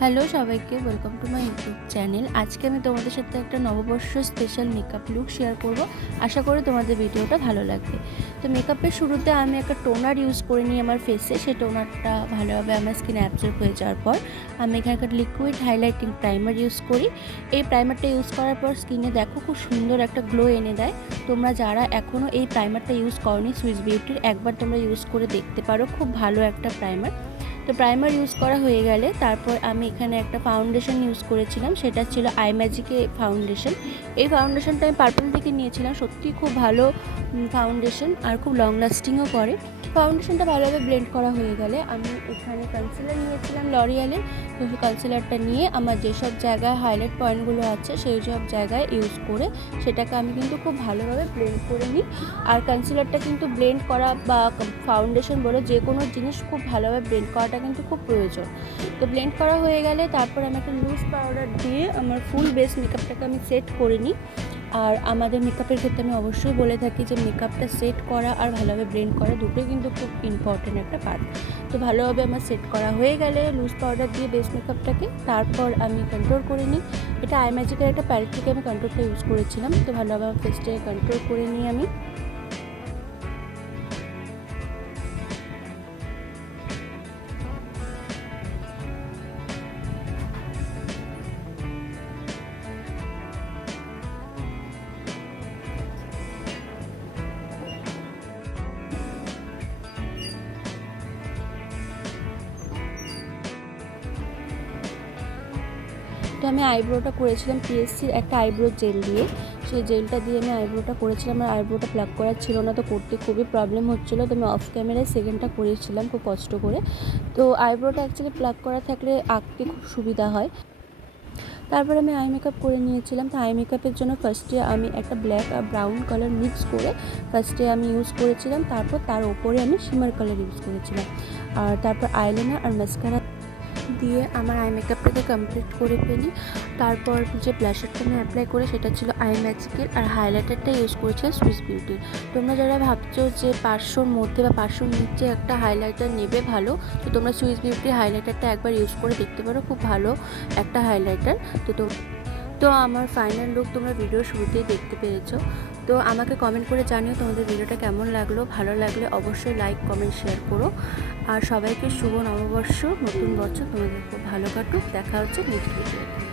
Hello সবাইকে, welcome to my YouTube channel. আজকে আমি তোমাদের সাথে একটা নববর্ষ স্পেশাল মেকআপ লুক শেয়ার করব। আশা করি তোমাদের ভিডিওটা ভালো লাগবে। তো মেকআপের শুরুতে আমি একটা টোনার ইউজ করে নিই আমার ফেসে। সেই টোনারটা ভালোভাবে আমার স্কিনে অ্যাবজর্ব হয়ে যাওয়ার পর আমি এখানে একটা লিকুইড হাইলাইটিং প্রাইমার ইউজ করি। এই প্রাইমারটা ইউজ করার পর স্কিনে দেখো খুব সুন্দর একটা গ্লো এনে দেয়। তোমরা যারা এখনও এই প্রাইমারটা ইউজ করনি সুইস বিউটির, একবার তোমরা ইউজ করে দেখতে পারো। খুব ভালো একটা প্রাইমার। তো প্রাইমার ইউজ করা হয়ে গেলে তারপর আমি এখানে একটা ফাউন্ডেশন ইউজ করেছিলাম, সেটা ছিল আই ম্যাজিকে ফাউন্ডেশন। এই ফাউন্ডেশনটা আমি পার্পল থেকে নিয়েছিলাম। সত্যি খুব ভালো ফাউন্ডেশন আর খুব লং লাস্টিংও করে। ফাউন্ডেশনটা ভালোভাবে ব্লেন্ড করা হয়ে গেলে আমি এখানে কনসিলার নিয়েছিলাম লরিয়ালের। তো সেই কনসিলারটা নিয়ে আমার যেসব জায়গায় হাইলাইট পয়েন্টগুলো আছে সেই সব জায়গায় ইউজ করে সেটাকে আমি কিন্তু খুব ভালোভাবে ব্লেন্ড করে নিই। আর কনসিলারটা কিন্তু ব্লেন্ড করা বা ফাউন্ডেশন বলো যে কোনো জিনিস খুব ভালোভাবে ব্লেন্ড করাটা কিন্তু খুব প্রয়োজন। তো ব্লেন্ড করা হয়ে গেলে তারপর আমি একটা লুজ পাউডার দিয়ে আমার ফুল বেস মেকআপটাকে আমি সেট করে নিই। আর আমাদের মেকআপের ক্ষেত্রে আমি অবশ্যই বলে থাকি যে মেকআপটা সেট করা আর ভালোভাবে ব্লেন্ড করা দুটোই কিন্তু খুব ইম্পর্টেন্ট একটা পার্ট। তো ভালোভাবে আমার সেট করা হয়ে গেলে লুজ পাউডার দিয়ে বেস মেকআপটাকে তারপর আমি কন্ট্রোল করে নিই। এটা আই ম্যাজিকের একটা প্যালেট থেকে আমি কন্ট্রোলটা ইউজ করেছিলাম। তো ভালোভাবে আমার ফেসটাকে কন্ট্রোল করে নিই আমি। তো আমি আইব্রোটা করেছিলাম পিএসসির একটা আইব্রো জেল দিয়ে। সেই জেলটা দিয়ে আমি আইব্রোটা করেছিলাম। আর আইব্রোটা প্লাক করার ছিল না, তো করতে খুবই প্রবলেম হচ্ছিলো। তো আমি অফ ক্যামেরায় সেকেন্ডটা করেছিলাম খুব কষ্ট করে। তো আইব্রোটা অ্যাকচুয়ালি প্লাক করা থাকলে আঁকতে খুব সুবিধা হয়। তারপর আমি আই মেকআপ করে নিয়েছিলাম। তো আই মেকআপের জন্য ফার্স্টে আমি একটা ব্ল্যাক আর ব্রাউন কালার মিক্স করে ফার্স্টে আমি ইউজ করেছিলাম। তারপর তার ওপরে আমি শিমার কালার ইউজ করেছিলাম। আর তারপর আইলাইনার আর মাস্কারা দিয়ে আমার আই মেকআপটাকে কমপ্লিট করে ফেলি। তারপর যে ব্লাশারটা আমি অ্যাপ্লাই করে সেটা ছিল আই ম্যাজিকের, আর হাইলাইটারটা ইউজ করেছিলাম সুইস বিউটির। তোমরা যারা ভাবছো যে 500-র মধ্যে বা 500-র নিচে একটা হাইলাইটার নেবে ভালো, তো তোমরা সুইস বিউটির হাইলাইটারটা একবার ইউজ করে দেখতে পারো। খুব ভালো একটা হাইলাইটার। তো আমার ফাইনাল লুক তোমরা ভিডিওর শুরুতেই দেখতে পেরেছো। তো আমাকে কমেন্ট করে জানিও তোমাদের ভিডিওটা কেমন লাগলো। ভালো লাগলে অবশ্যই লাইক কমেন্ট শেয়ার করো। আর সবাইকে শুভ নববর্ষ, নতুন বছর তোমাদের খুব ভালো কাটুক। দেখা হচ্ছে নেক্সট ভিডিওতে।